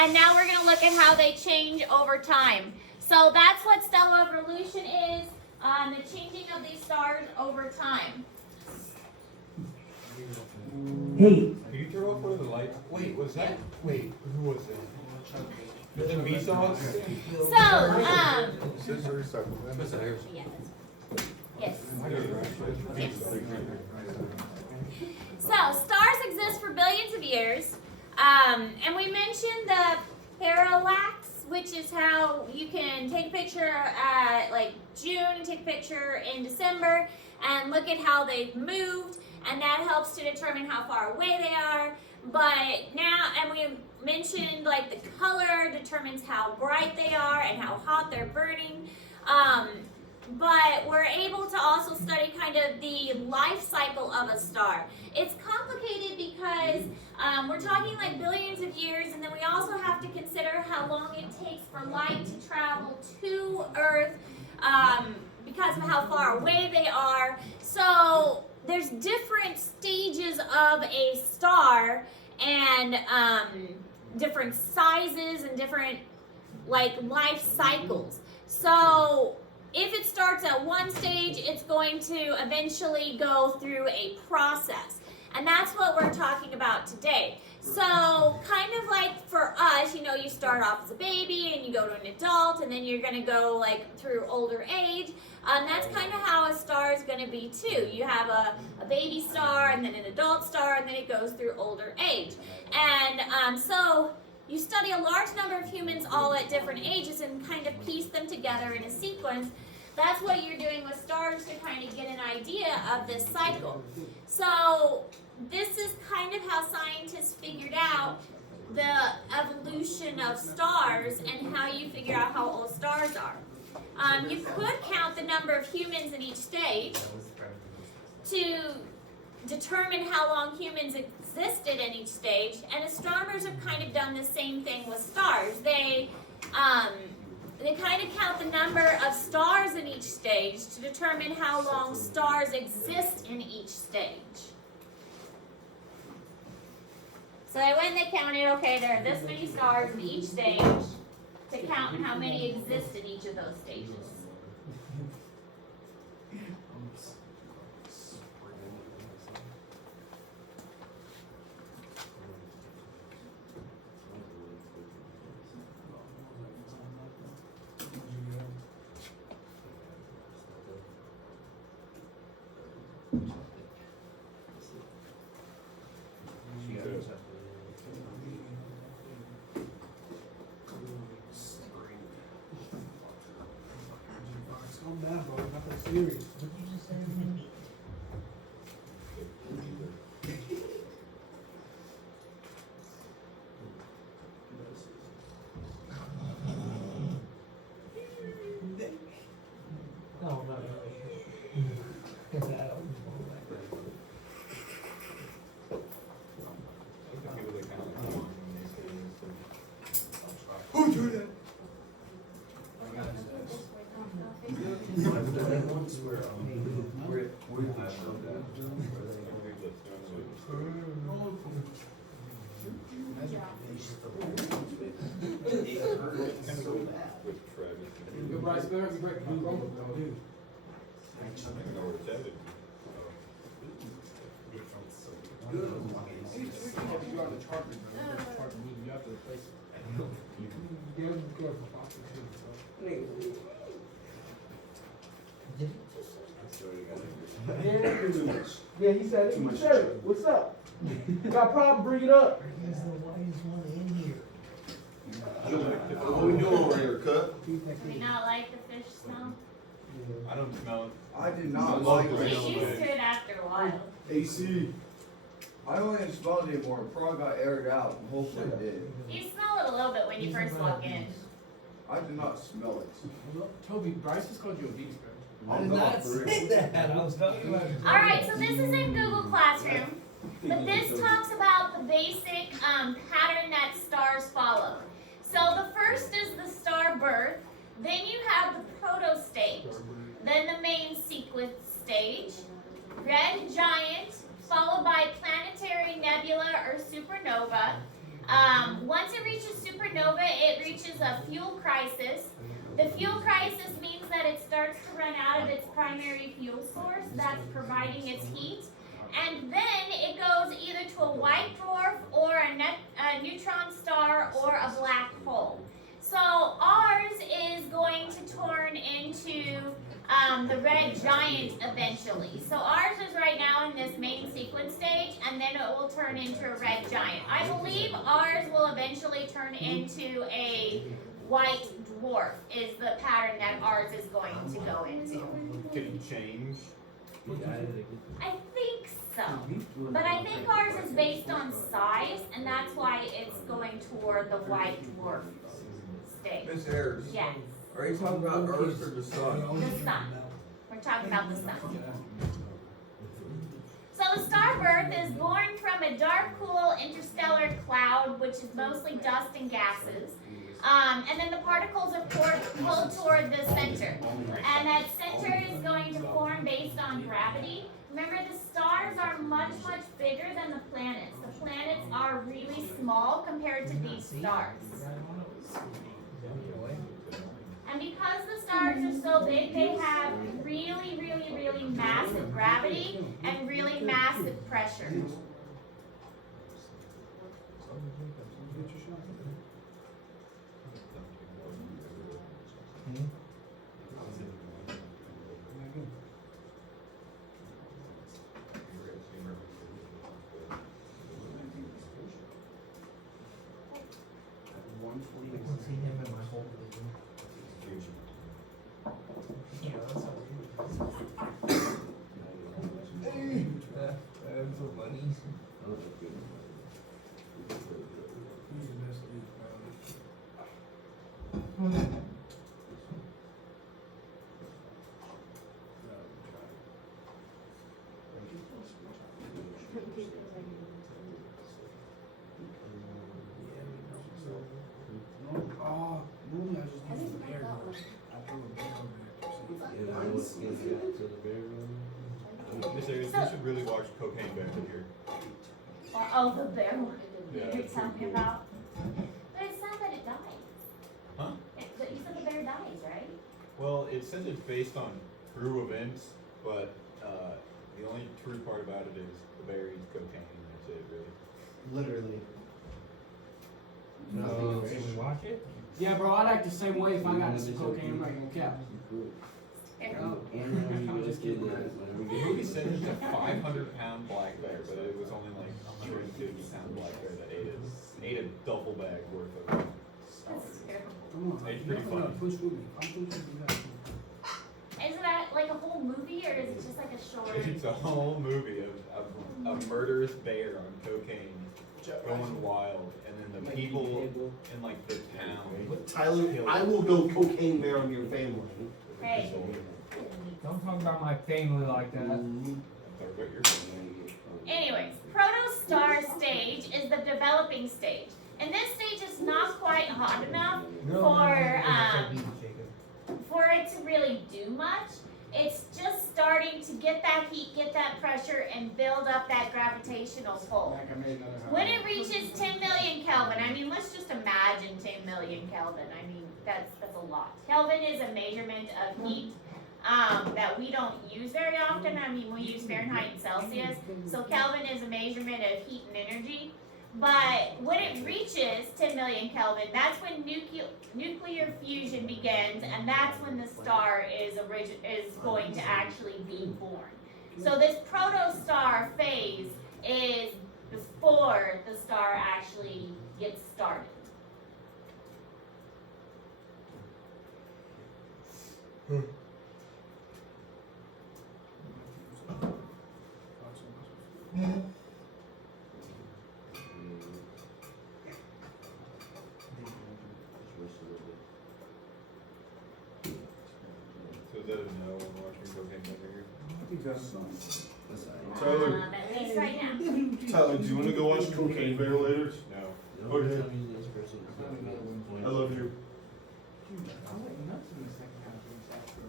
And now we're going to look at how they change over time. So that's what stellar evolution is, the changing of these stars over time. Hey. Can you turn off one of the lights? Wait, was that? Wait, who was that? Was it me sauce? So, yes. Yes. So, stars exist for billions of years. And we mentioned the parallax, which is how you can take a picture at like June and take a picture in December and look at how they've moved, and that helps to determine how far away they are. But now, and we mentioned like the color determines how bright they are and how hot they're burning. But we're able to also study kind of the life cycle of a star. It's complicated because we're talking like billions of years, and then we also have to consider how long it takes for light to travel to Earth because of how far away they are. So there's different stages of a star and different sizes and different like life cycles. So if it starts at one stage, it's going to eventually go through a process. And that's what we're talking about today. So kind of like for us, you know, you start off as a baby and you go to an adult, and then you're going to go like through older age. That's kind of how a star is going to be too. You have a baby star and then an adult star, and then it goes through older age. And so you study a large number of humans all at different ages and kind of piece them together in a sequence. That's what you're doing with stars to kind of get an idea of this cycle. So this is kind of how scientists figured out the evolution of stars and how you figure out how old stars are. You could count the number of humans in each stage to determine how long humans existed in each stage, and astronomers have kind of done the same thing with stars. They kind of count the number of stars in each stage to determine how long stars exist in each stage. So when they counted, okay, there are this many stars in each stage, to count how many exist in each of those stages. Calm down, bro. Not that serious. What did you just say? No, not really. Who drew that? Bryce, better be breaking the roll, dude. I don't know where it's headed. You're on the chart, you have to replace it. Yeah, he said it. He said it. What's up? Got a problem? Bring it up. He's the whitest one in here. What we doing over here, Cut? Do you not like the fish smell? I don't smell it. I did not love like the Get it. smell. used to it after a while. AC. I don't even smell it anymore. It probably got aired out. Hopefully it did. You smell it a little bit when you first walk in. I did not smell it. Toby, Bryce just called you a beast, bro. I did not say that. I was talking about it. All right, so this is in Google Classroom, but this talks about the basic pattern that stars follow. So the first is the star birth, then you have the protostate, then the main sequence stage, red giant, followed by planetary nebula or supernova, Once it reaches supernova, it reaches a fuel crisis. The fuel crisis means that it starts to run out of its primary fuel source that's providing its heat. And then it goes either to a white dwarf or a neutron star or a black hole. So ours is going to turn into the red giant eventually. So ours is right now in this main sequence stage, and then it will turn into a red giant. I believe ours will eventually turn into a white dwarf, is the pattern that ours is going to go into. Can it change? I think so. But I think ours is based on size, and that's why it's going toward the white dwarf stage. Miss Harris, Yes, are you talking about Earth or the Sun? the sun. We're talking about the sun. So the star birth is born from a dark, cool interstellar cloud, which is mostly dust and gases. And then the particles are pulled toward the center. And that center is going to form based on gravity. Remember, the stars are much, much bigger than the planets. The planets are really small compared to these stars. And because the stars are so big, they have really, really, really massive gravity and really massive pressure. Miss Harris, you should really watch Cocaine Bear here. Oh, the bear one Yeah, you're it's telling pretty me cool. about. But it's not that it dies. Huh? But you said the bear dies, right? Well, it says it's based on true events, but the only true part about it is the bear eats cocaine, and that's it, really. Literally. Can we watch it? Yeah, bro, I'd act the same way if I got some cocaine. I'm not gonna cap. The movie said it's a 500-pound black bear, but it was only like 150-pound black bear that ate a duffel bag worth of it. That's terrible. Come on. It's pretty You're not funny. gonna push with me. I'm pushing with you. Is that like a whole movie or is it just like a short? It's a whole movie of a murderous bear on cocaine going wild, and then the people in like the town. Tyler, I will go cocaine bear on your family. Hey. Don't talk about my family like that. Anyways, proto-star stage is the developing stage. And this stage is not quite hot enough for it to really do much. It's just starting to get that heat, get that pressure, and build up that gravitational pull. Like I made another house. When it reaches 10 million Kelvin, I mean, let's just imagine 10 million Kelvin. I mean, that's a lot. Kelvin is a measurement of heat that we don't use very often. I mean, we use Fahrenheit and Celsius. So Kelvin is a measurement of heat and energy. But when it reaches 10 million Kelvin, that's when nuclear fusion begins, and that's when the star is going to actually be born. So this proto-star phase is before the star actually gets started. So is that a no on watching Cocaine Bear here? Tyler, At least right now. Tyler, do you want to go watch Cocaine Bear later? No. Okay. I love you. Dude, I went nuts in the second half of this after.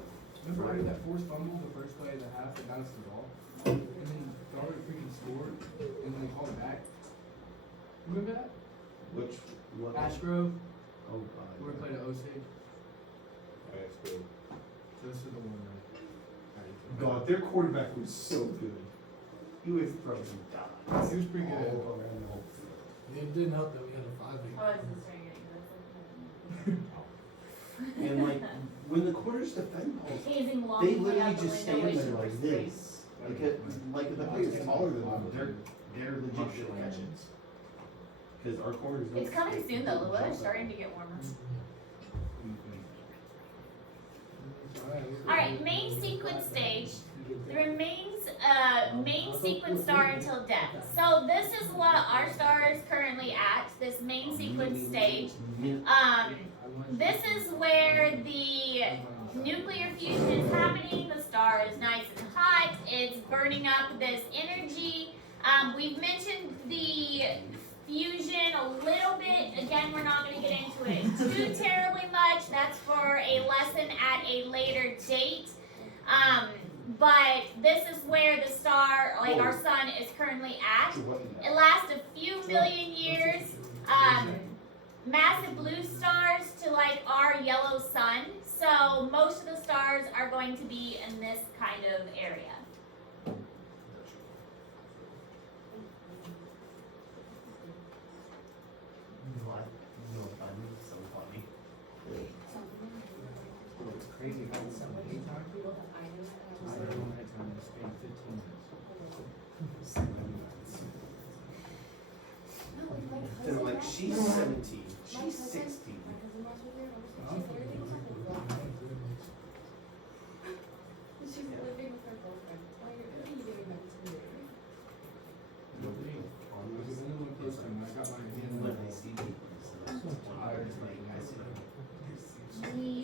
Remember I did that forced fumble the first play of the half that got us the ball? And then they already freaking scored, and then they called it back. Remember that? Which, what? Ash Grove, Oh, we played at Osage. That's good. This is the one that. God, their quarterback was so good. He was throwing dimes. He was pretty good. All around the whole field. It didn't help that we had a 5-8. Oh, it's just staring at you. And like, when the quarters defend balls, Gazing long they way literally out the just window, stand wishing there for like spring. this. Like if the player's taller than them, they're legit good catches. Cause our corners don't. It's coming soon though, the weather's starting to get warmer. Alright, main sequence stage. The remains main sequence star until death. So this is what our star is currently at, this main sequence stage. This is where the nuclear fusion is happening, the star is nice and hot, it's burning up this energy. We've mentioned the fusion a little bit. Again, we're not going to get into it too terribly much. That's for a lesson at a later date. But this is where the star, like our sun, is currently at. It lasts a few million years. Massive blue stars to like our yellow sun. So most of the stars are going to be in this kind of area. It's crazy how it's 7-8 time. I don't know had time to spend 15 minutes. Then like, she's 17, she's 16. She's living with her boyfriend. Why are you doing that to me? Nobody I on was this. the only one person, and I got my hand When on I see people, so tired, like, I see them.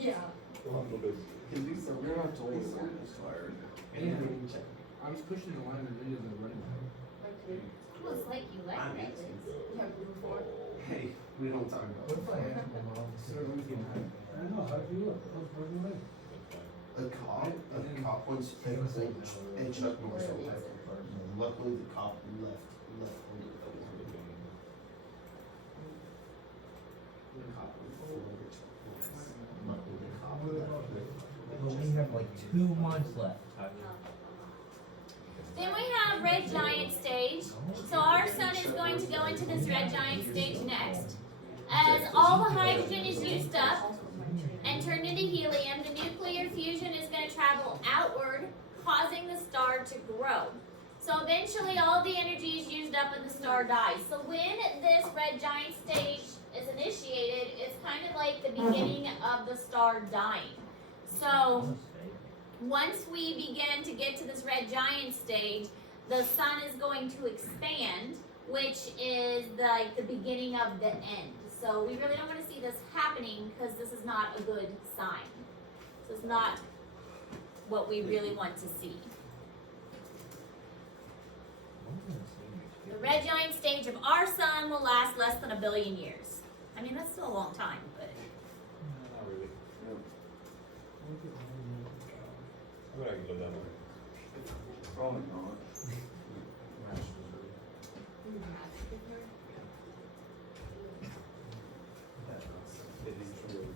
Yeah. Cause these are, we're not told we're tired. And I was pushing the line of the videos of running back. Okay. Looks like you like I'm that. 18. Yeah, before. Hey, we don't talk about What if I ask my mom? So we can have. I don't know, how do you look? How's Brooklyn Lake? a cop once hit and Chuck Norris on that. Luckily, the cop left. Luckily, the cop left. But we have like 2 months left. Then we have red giant stage. So our sun is going to go into this red giant stage next. As all the hydrogen is used up and turned into helium, the nuclear fusion is going to travel outward, causing the star to grow. So eventually all the energy is used up and the star dies. So when this red giant stage is initiated, it's kind of like the beginning of the star dying. So once we begin to get to this red giant stage, the sun is going to expand, which is like the beginning of the end. So we really don't want to see this happening because this is not a good sign. This is not what we really want to see. The red giant stage of our sun will last less than 1 billion years. I mean, that's still a long time, but Not really. I bet I can live that way. Probably not. It is true.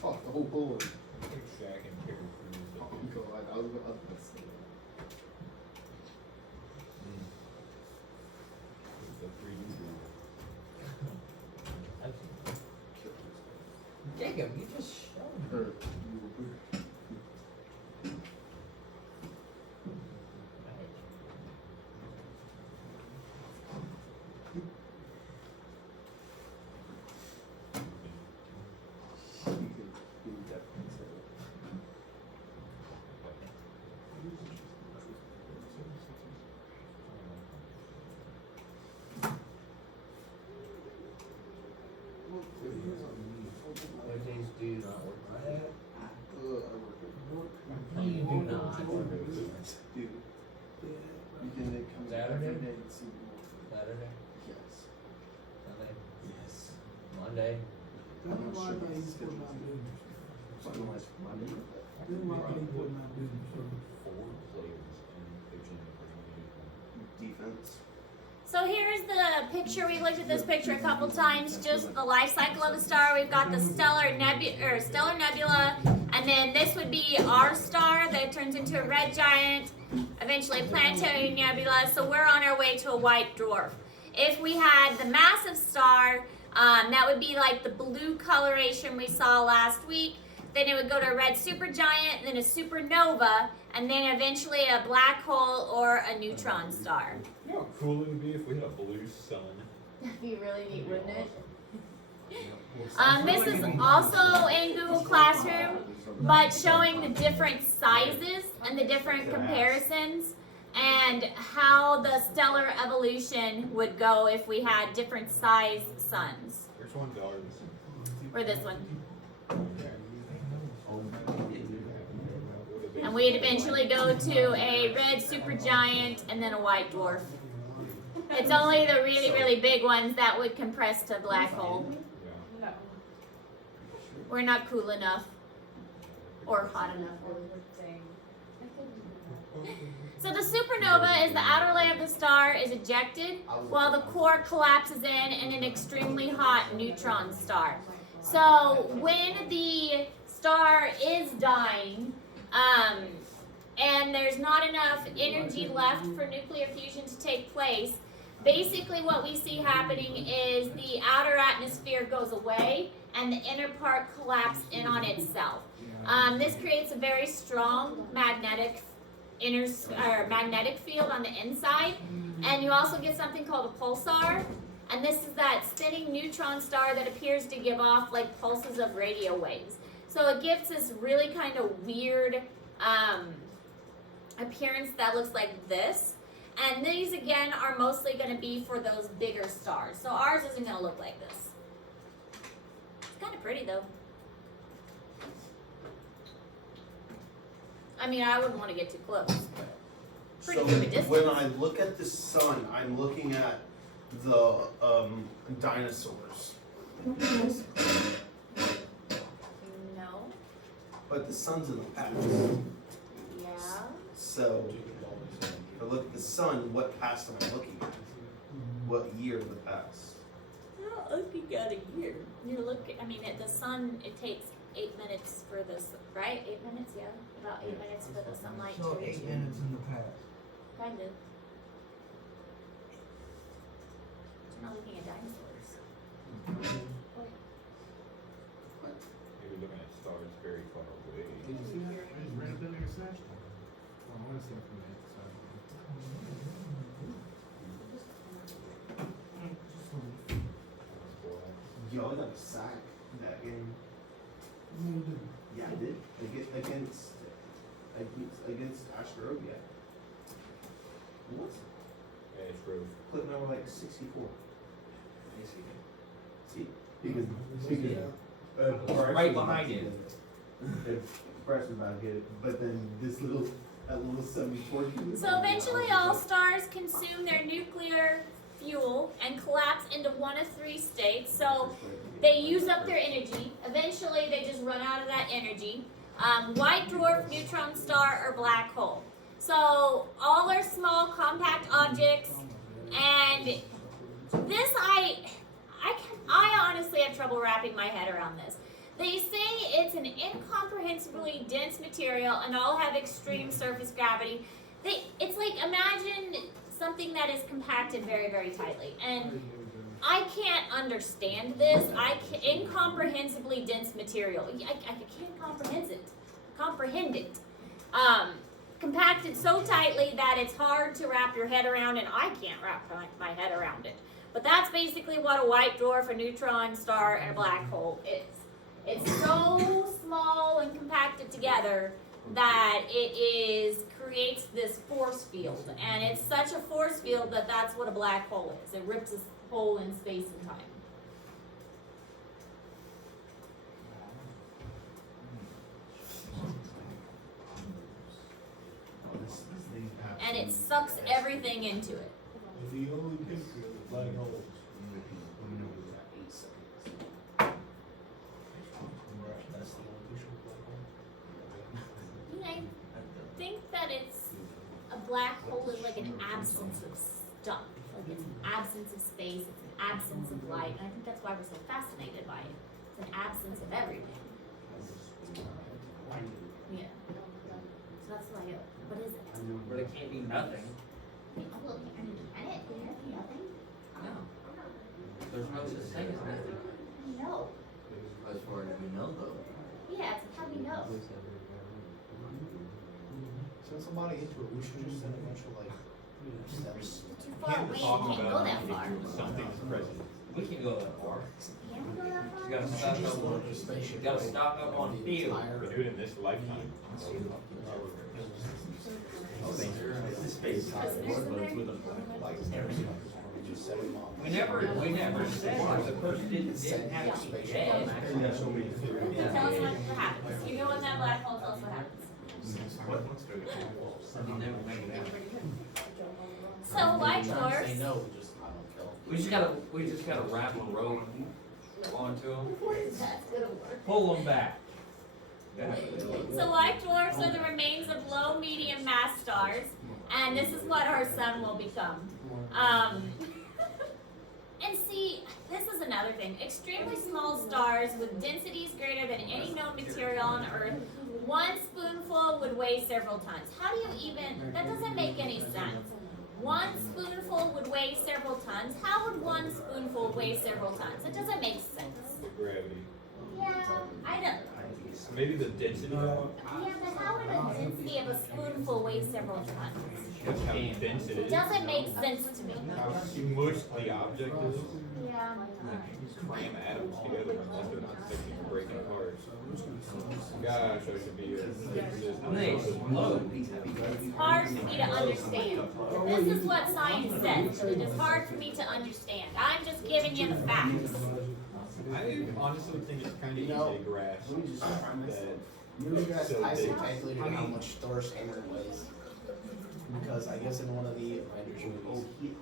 Oh, the whole bullet. Big Shaq and Picker Cruise. Oh, God, I was about to say. The 3D group. Jacob, you just Or- What days do you not work? No, you do not. Dude, you can make come Saturday? every day and see more. Saturday, Yes. Sunday, Yes. Monday. I'm not sure what the schedule is. Finalized for Monday. Four players in pitching for Defense. So here's the picture. We looked at this picture a couple times. Just the life cycle of the star. We've got the stellar nebula, and then this would be our star that turns into a red giant, eventually a planetary nebula. So we're on our way to a white dwarf. If we had the massive star, that would be like the blue coloration we saw last week. Then it would go to a red supergiant, then a supernova, and then eventually a black hole or a neutron star. You know how cool it would be if we had a blue sun? That'd be really neat, wouldn't it? This is also in Google Classroom, but showing the different sizes and the different comparisons and how the stellar evolution would go if we had different size suns. Which one's ours? Or this one. And we'd eventually go to a red supergiant and then a white dwarf. It's only the really, really big ones that would compress to a black hole. Yeah. No. We're not cool enough. Or hot enough. Dang. So the supernova is the outer layer of the star is ejected while the core collapses in an extremely hot neutron star. So when the star is dying, and there's not enough energy left for nuclear fusion to take place, basically what we see happening is the outer atmosphere goes away and the inner part collapses in on itself. This creates a very strong magnetic magnetic field on the inside, and you also get something called a pulsar, and this is that spinning neutron star that appears to give off like pulses of radio waves. So it gives this really kind of weird appearance that looks like this. And these again are mostly going to be for those bigger stars. So ours isn't going to look like this. It's kind of pretty though. I mean, I wouldn't want to get too close. But pretty So good distance. when I look at the sun, I'm looking at the dinosaurs. No. But the sun's in the past. Yeah. So if I look at the sun, what past am I looking at? What year of the past? Well, looking at a year. You're looking. I mean, the sun. It takes 8 minutes for this, right? 8 minutes, yeah. About 8 minutes for the sunlight So to reach. 8 minutes in the past. Kind of. You're not looking at dinosaurs. Maybe looking at stars very far away. Did you see that? I just ran up in there and smashed it. Well, I want to see it from the side. Yo, I got a sack that game. Yeah, I did. Against Asterodia. What? Yeah, it's road. Clip number like 64. See? Right behind you. Fresh was about to get it, but then that little 74. So eventually all stars consume their nuclear fuel and collapse into one of 3 states. So they use up their energy. Eventually they just run out of that energy. White dwarf, neutron star, or black hole. So all are small compact objects, and this I honestly have trouble wrapping my head around this. They say it's an incomprehensibly dense material and all have extreme surface gravity. It's like, imagine something that is compacted very, very tightly. And I can't understand this. Incomprehensibly dense material. I can't comprehend it. Compacted so tightly that it's hard to wrap your head around, and I can't wrap my head around it. But that's basically what a white dwarf, a neutron star, and a black hole is. It's so small and compacted together that creates this force field, and it's such a force field that that's what a black hole is. It rips a hole in space and time. And it sucks everything into it. If you only picture the black holes. That's the Evoltution black hole. I think that it's a black hole is like an absence of stuff. Like it's an absence of space, it's an absence of light, and I think that's why we're so fascinated by it. It's an absence of everything. Yeah. So that's why what is it? But it can't be nothing. Well, can it be nothing? No. There's no such thing as nothing. No. As far as we know though. Yeah, it's how we know. Send somebody into it, we should just send a bunch of like steps. Too far away, you can't go that far. Something's present. We can go that far. Can we go that You far? gotta stock up on, you gotta stock up on fuel. We do it in this lifetime. This space is We never said that the person didn't have to be dead. Tell us what happens. You go in that black hole, tell us what happens. Something never made it happen. So white dwarfs. We just gotta wrap a rope onto them, That's gonna work. pull them back. So white dwarfs are the remains of low, medium mass stars, and this is what our sun will become. And see, this is another thing. Extremely small stars with densities greater than any known material on Earth. One spoonful would weigh several tons. How do you even, that doesn't make any sense. One spoonful would weigh several tons. How would one spoonful weigh several tons? It doesn't make sense. The gravity. Yeah, I don't. Maybe the density. Yeah, but how would the density of a spoonful weigh several tons? That's how dense it It is. doesn't make sense to me. How smushed the object is. Yeah. Cram atoms together unless they're not sticking and breaking apart. Gosh, I should be a physicist. They explode. It's hard for me to understand. This is what science says. It is hard for me to understand. I'm just giving you the facts. I honestly think it's kind of easy to grasp that. You guys, So I big. calculated how much Thor Hammer weighs. Because I guess in one of the Avengers movies,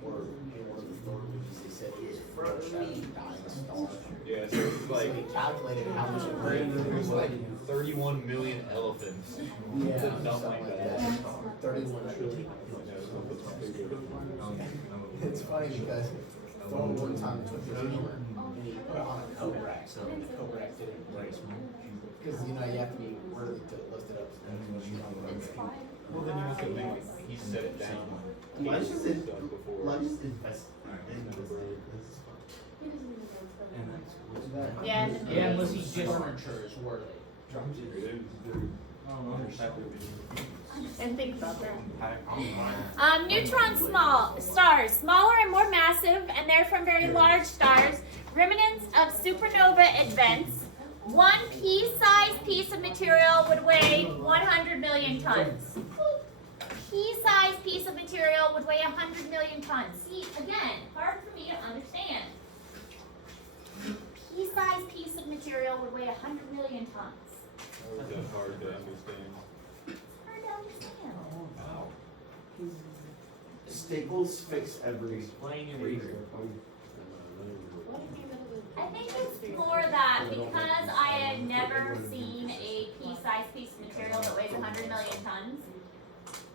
or in one of the Thor movies, they said he was fresh out of a dying star. Yeah, so it's So like they calculated how much it weighed. there's like 31 million elephants. Yeah, Something something like that. 31 trillion. It's funny because Thor one time took his hammer and he put it on a coat rack, so the coat rack didn't break. Because you know you have to be worthy to lift it up. Well, then you must have think he set it down. Mine's just in- before. Yeah. Yeah, unless he's just, Furniture is worth it. And think about that. Neutron stars, smaller and more massive, and they're from very large stars. Remnants of supernova events. One pea-sized piece of material would weigh 100 million tons. Pea-sized piece of material would weigh 100 million tons. See, again, hard for me to understand. Pea-sized piece of material would weigh 100 million tons. Or is that hard to understand? Hard to understand. Wow. Staples fix every. explain your reason. I think it's more that because I had never seen a pea-sized piece of material that weighs 100 million tons,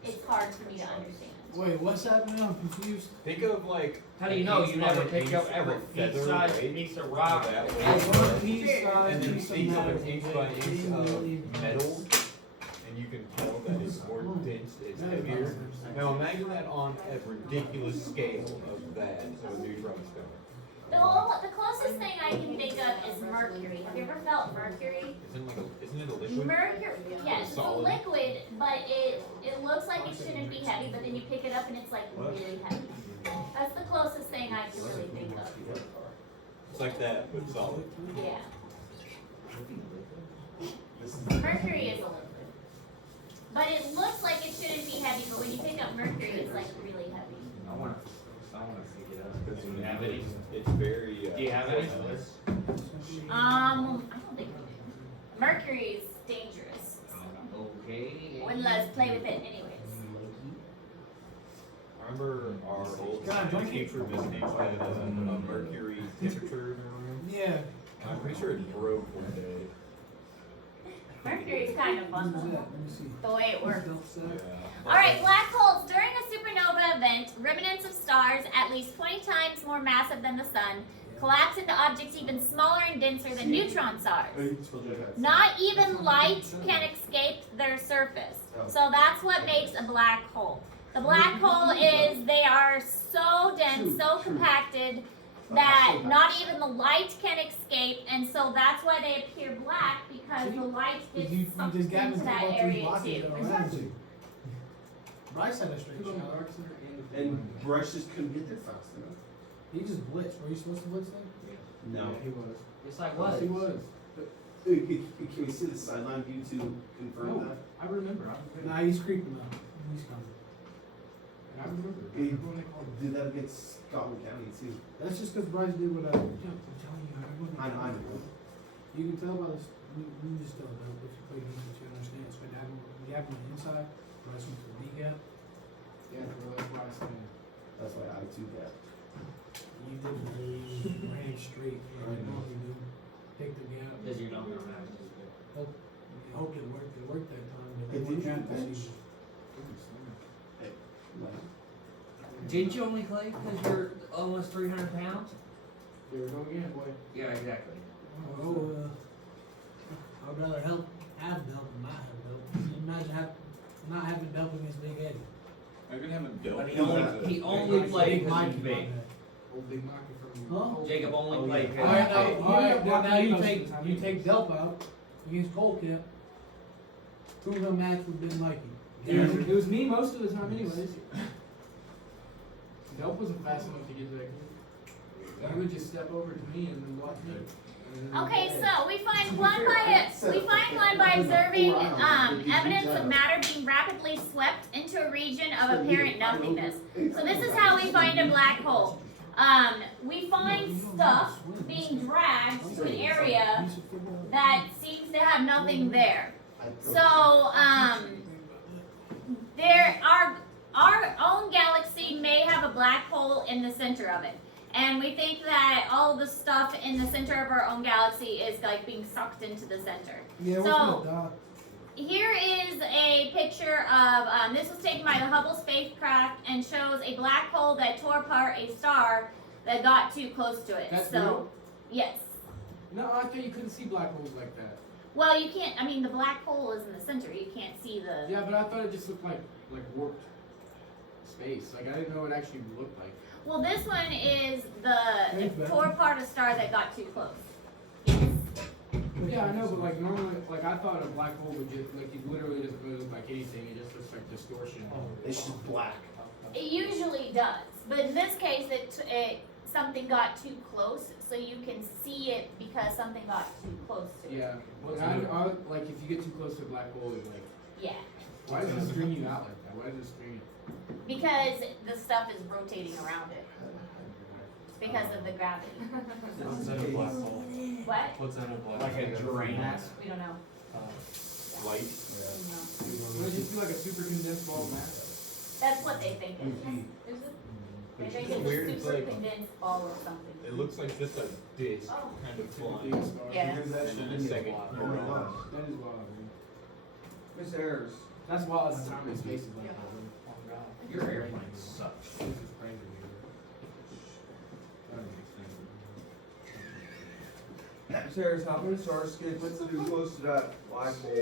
it's hard for me to understand. Wait, what's happening? I'm confused. Think of like. How do you know? an You never inch pick by up inch every of a feather pea-sized weight. piece of rock. That way. One piece size And then piece of think of metal. an inch by inch of metal, and you can tell that It's more dense, it's heavier. Now imagine that on a ridiculous scale of that of a neutron star. The closest thing I can think of is mercury. Have you ever felt mercury? Isn't it a liquid? Mercury, yes, it's a Solid. liquid, but it looks like it shouldn't be heavy, but then you pick it up and it's like really heavy. That's the closest thing I can really think of. It's like that, but solid. Yeah. Mercury is a liquid. But it looks like it shouldn't be heavy, but when you pick up mercury, it's like really heavy. I wanna pick it up. It's, Do you have any? it's very. Do you have any? I don't think we do. Mercury is dangerous. Okay. Wouldn't let us play with it anyways. I remember our old God, science teacher visiting had a mercury temperature. Yeah. I'm pretty sure it broke one day. Mercury's kind of fun Who's though, that? Let me see. the way it works. Yeah. Alright, black holes. During a supernova event, remnants of stars at least 20 times more massive than the sun collapse into objects even smaller and denser than neutron stars. Not even light can escape their surface. So that's what makes a black hole. The black hole is they are so dense, so compacted that not even the light can escape, and so that's why they appear black, because the light gets sucked into that area too. Bryce had a straight shot. And Bryce just couldn't get there fast enough. He just blitzed. Were you supposed to blitz then? No. He was. It's like Yes, what? he was. Can we see the sideline view to confirm No, that? I remember. Nah, he's creeping up. He's coming. And I remember. I He remember when they called him. did that against Scotland County too. That's just because Bryce did what I'm telling you. I know. You can tell by this. We just don't know if you play defense, you understand. So we have him on the inside. Bryce went to the B gap. Yeah, bro, that's why I said That's why I too got. you didn't ran straight. Right now you do. Take the gap. Because you don't know how to. I hope it worked. It worked that time. But It they did weren't you trying to bench? see. Didn't you only play because you're almost 300 pounds? There we go again, boy. Yeah, exactly. Oh, I'd rather have Delp than not have Delp. Imagine not having Delp against Big Eddie. I could have a dope. But he only played because he's big. Old Big Mikey from. Huh? Jacob only played All because right, he's big. all right. Now you take Delp out against Cole Camp. Who's gonna match with Big Mikey? It was me most of the time anyways. Delp wasn't fast enough to get to that kid. He would just step over to me and then watch me. Okay, so we find one by observing evidence of matter being rapidly swept into a region of apparent nothingness. So this is how we find a black hole. We find stuff being dragged to an area that seems to have nothing there. So our own galaxy may have a black hole in the center of it. And we think that all the stuff in the center of our own galaxy is like being sucked into the center. Yeah, So here is a picture of, this was taken by the Hubble spacecraft and shows a black hole that tore apart a star that got too close to it. That's So, real? yes. No, I thought you couldn't see black holes like that. Well, you can't, I mean, the black hole is in the center. You can't see the... Yeah, but I thought it just looked like warped space. Like I didn't know what it actually looked like. Well, this one is Thanks, the Ben. tore apart a star that got too close. Yeah, I know, but like normally, like I thought a black hole would just like it literally doesn't really look like anything. It just looks like distortion. It's just black. It usually does, but in this case, something got too close, so you can see it because something got too close to it. Yeah, well, I like if you get too close to a black hole, it's like Yeah, why does it string you out like that? Why does it string you? because the stuff is rotating around it. It's because of the gravity. What's in a black hole? What? What's in a black Like a drain. We don't know. Light. Would it just be like a super condensed ball of matter? That's what they think it is. They think it's Weird, a it's super like- condensed ball or something. It looks like just a disc Oh. kind of flying. Yeah. And then a second. Oh my gosh. That is wild. Man. Miss Harris. That's wild. That's time and space is like that. Your airplane sucks. This is crazy. Man. That Sarah's, how many starscapes do you close to that black hole?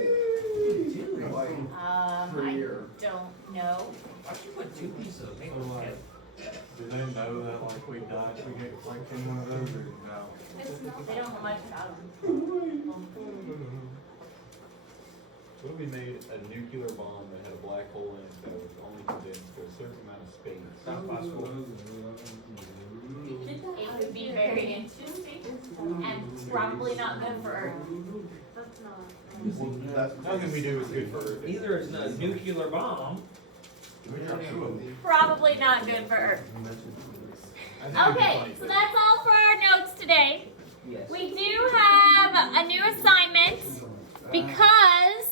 Like, per I year? don't know. Why'd you put two pieces of paper So, together? Do they know that like we died, we get like in one of those or no? They don't know much about them. What if we made a nuclear bomb that had a black hole in it that was only condensed to a certain amount of space? Not possible. It would be very interesting and probably not good for Earth. That's not. Nothing we do is good for Earth. Either it's a nuclear bomb. Probably not good for Earth. I think it'd be Okay, funny, so but- that's all for our notes today. Yes. We do have a new assignment because